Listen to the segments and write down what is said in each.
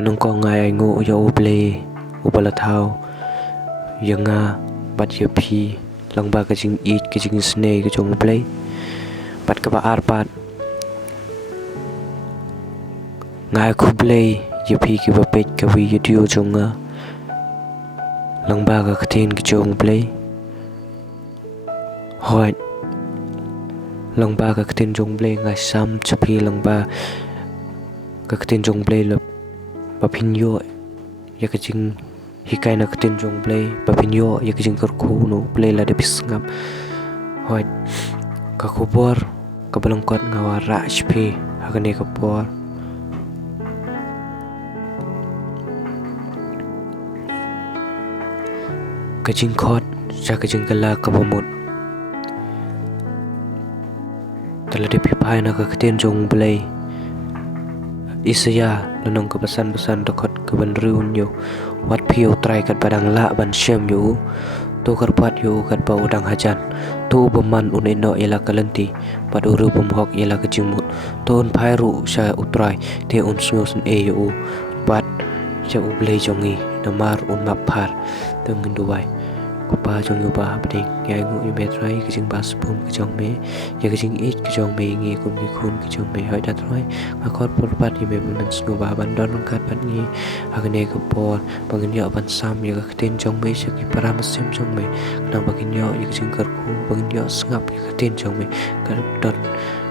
penungkong ngai ngu ya uble ubalatau yanga bat ya phi langba kajing eat kajing snake kajong uble bat ka ba arpat ngai kuble ya phi ki ba pet ka wi video jonga langba ka khatin kajong uble hoi langba ka khatin jong ble ngai sam chapi langba ka khatin jong ble la papinyo ya kajing hikai na khatin jong ble papinyo ya kajing karku no ble la de pisngap hoi ka kubor ka balangkot ngawara chpi hagane ka por kajing khot cha kajing kala ka bamut tala de pipai na ka khatin jong ble isaya lanong ka pesan-pesan dekot ke banriun yo wat piu trai kat badang la ban syam yo tu karpat yo kat ba udang hajan tu beman uneno ila kalenti pad uru bumhok ila kejimut ton phairu sha utrai te un sngosen e yo bat cha ublei jongi namar un maphar tengin duai kupa jong yo ba beding ngai ngu yo betrai kejing bas pum kejong me ya kejing it kejong me ngi kum ki khun kejong me hoi dat roi akot purpat yo me ban sngo ba ban don kat ban ngi agane ko por bangin yo ban sam ya khatin jong me saki para masim jong me nang bangin yo ya kejing karku bangin yo sngap ya khatin jong me kar don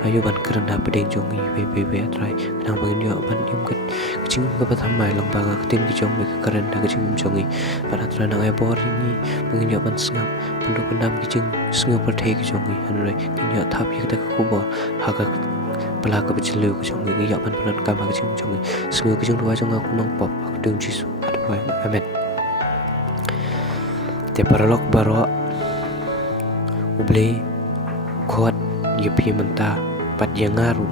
ayo ban kerana beding jong ngi be trai nang bangin yo ban dim kat kejing ka patham mai lang ba khatin kejong me kerana kejing jong ngi pada trai nang ai bor ni bangin yo ban sngap penduk pendam kejing sngap perthei kejong ngi hanrei kinyo thap ya ka kubor haga pala ka bejelu kejong ngi ya ban panan ka ba kejing jong ngi sngap kejong dua jong aku nang pop aku deng jisu adwai amen te paralok baro uble khot ye pi menta pat yang ngaru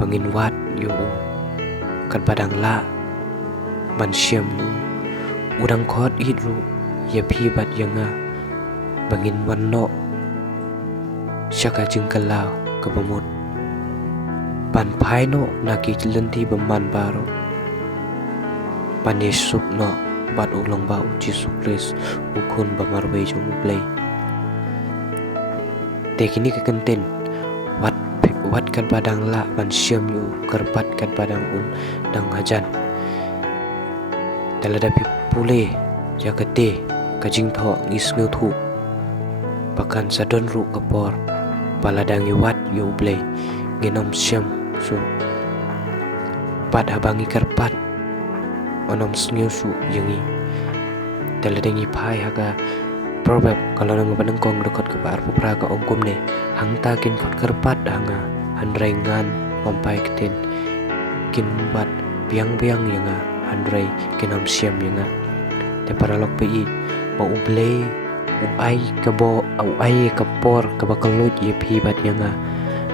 pangin wat yo kan padang la ban syam yo udang khot idru ye pi bat yang nga bangin wanno syaka jingkala ke bamut ban phai no naki lenti baman baro ban yesup no bat ulang ba Jesus Christ ukun bamarwe jong play tekini ke kenten wat kan padang la ban syam yu kerpat kan padang un dang hajan talada pi pule ya kete kajing tho ngis ngeu thu pakan sadon ru kapor paladang wat yu ble genom syam su pad habangi kerpat onom sneu su yengi taladangi pai haga probab kalau nang banengkong dekot ke bar pupra ka ongkum ne hangta kin kot kerpat hanga handrengan ompai ketin kin bat biang-biang yanga handrei kinam siam yanga te paralok pi ba uble uai ka bo au ai ka por ka bakalut ye phi bat yanga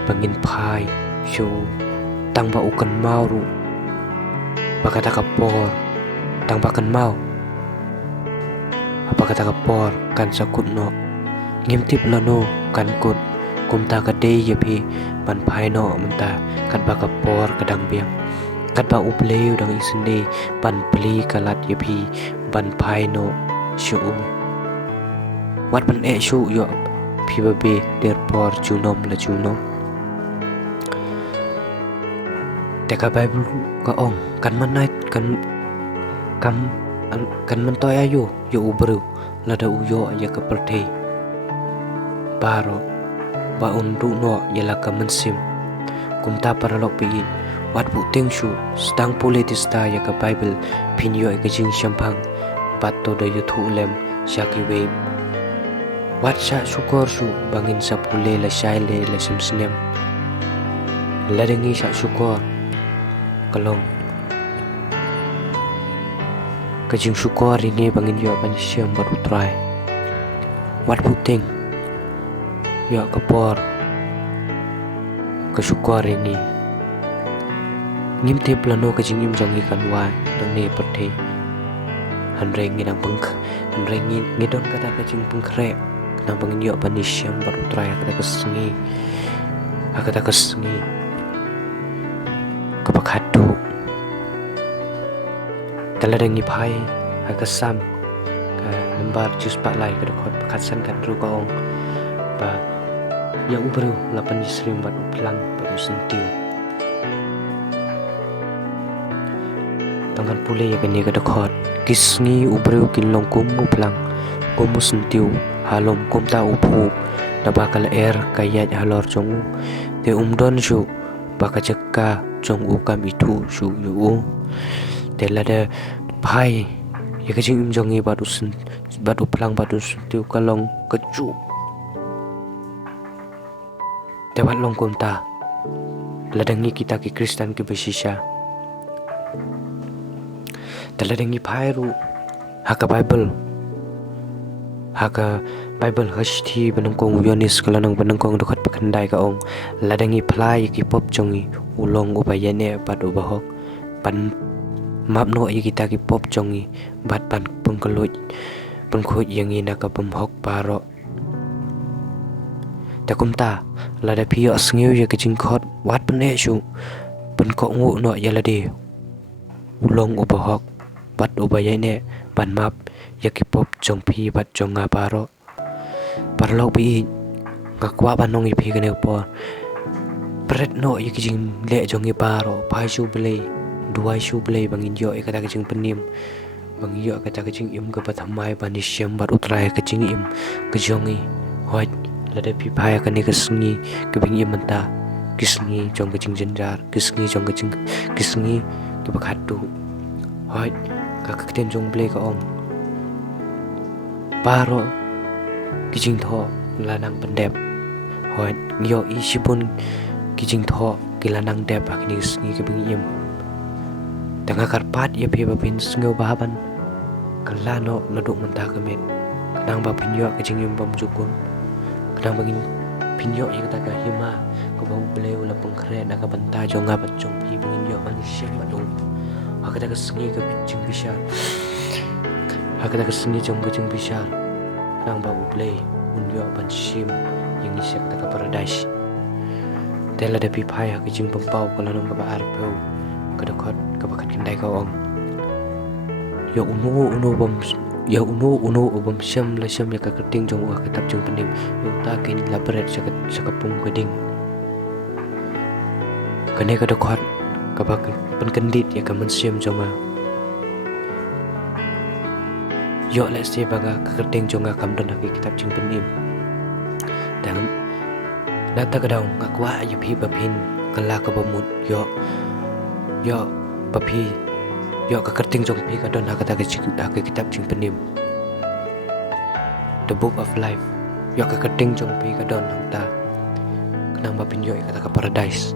bangin phai shu tang ba ukan mauru bakata ka por tang bakan mau apa kata kapor kan sakut no ngimtip lano kan kut kumta kade yepi ban phai no menta kan ba kapor kadang biang kan ba uble udang isende ban pli kalat yepi ban phai no shu wat ban e shu yo pi ba be der por junom la junom teka bible ka ong kan manait kan kam kan mentoy ayo yo ubru lada uyo ya ka perthei baro ba undu no ya la ka mensim kumta paralok pi wat bu ting shu stang politista ya ka bible pin yo ka jing shampang patto da yu thu lem shaki we wat sha syukur shu bangin sa pule la shaile la simsnem ladengi sha syukur kalong kajing syukur ini bangin yo ban syam baru try wat puting yo kapor ke syukur ini ngim te plano kajing im jong ikan wan nang ne perthei handreng ngi nang pengk handreng ngi don kata kajing pengkrek nang bangin yo ban syam baru try kata kesengi kata kesengi kapakadu taladangi pai hakasam ka lembar jus paklai ka dokot pakatsan kan ru ka ong ba yang ubru lapan yisrim bat uplang bat usentiu tangan pule ya kani ka dokot kisngi ubru kin longkum uplang kumu sentiu halom kumta upu na bakal kayat halor jongu te umdon shu baka jekka jongu kam itu shu yu te lada pai ya kajing jongi batu pelang batu sentiu kalong kecu te bat long kumta ladangi kita ki Kristen ki besisha te ladangi pai ru haka Bible hashti benengkong Yonis kalanang benengkong dekat pekendai ka ong ladangi plai ki pop jongi ulong ubayane bat ubahok pan mapno i kita ki pop jongi bat pan pengkelut pengkut yang ina ka pemhok paro takumta lada pio sngiu ya kejingkot wat pene shu penkok ngu no ya lade ulong ubahok bat ubayane pan map ya ki pop jong pi bat jong ngaparo parlo pi ngakwa banong ipi kene po pret no yikijing le jong iparo pai shu ble duai shu ble bangin yo ikata kijing penim bangin yo kata kijing im ka pathamai bani syam bar utrai kijing im kejongi hoi lada pi pai kane kesngi kebing im menta kisngi jong kijing jenjar kisngi jong kijing kisngi ke bakatu hoi ka kakten jong ble ka ong paro kijing tho lanang pendep hoi ngyo isibun kijing tho kilanang dep akini sngi kebingim tengah karpat ya pi babin sngo baban kalano laduk mentah kemet kenang ba pinyo kijing im bam jukun kenang bangin pinyo ya kata ka hima ko bau beleu la pengkren aka benta jonga bat jong pi bangin yo manusia badung hakata ka sngi ka kijing bishar hakata ka sngi jong kijing bishar nang ba ublay unyo ban shim yang isyak taka paradise tela da pipai ha kijing pempau kala nang ba arpeu kadakot kabakat kendai ka ong ya unu bam syam la syam ya ka keting jong wa kitab jong penim yung takin la peret sakapung keding kane kadakot kabak penkendit ya ka mensyam jonga yo let's say baga kakerdeng jonga kamdon haki kitab jing penim dan nata kadang ngakwa ayu pi bapin kala ka bamut yo papi yo kakerdeng jong pi kadon hakata haki kitab jing penim the book of life yo kakerdeng jong pi kadon hangta kenang bapin yo kata ka paradise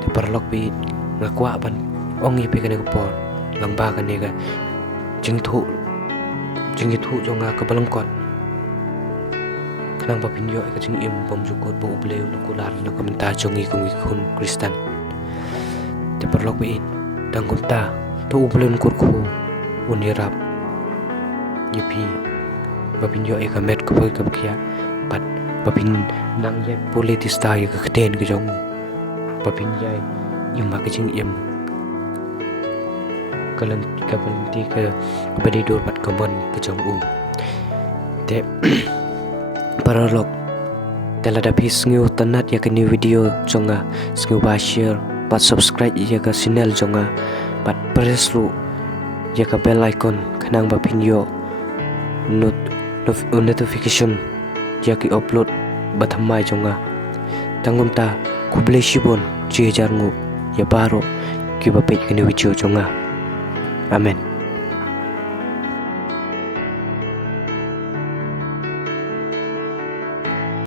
te parlok pi ngakwa ban ongi pi kane ko lamba kane ka jing itu jonga kebalengkot kenang bapin yo ka jing im bom jukot bo ubleu lukular na komentar jongi kun Kristen te perlok bi dang kunta to ubleun kurku unirap yipi bapin yo ka met ko ka kia pat bapin nang ye politis ta ye ka keten ke jong bapin yai im ma ka jing im kalanti ke bedidur pat kebon ke jong te paralog tela da pisngiu tanat ya kini video jonga sngiu ba share pat subscribe ya ka channel jonga pat press lu ya ka bell icon kanang ba pinyo notification ya ki upload bathamai jonga tangum ta kuble shibon ji jarngu ya baro ki ba page kini video jonga amen.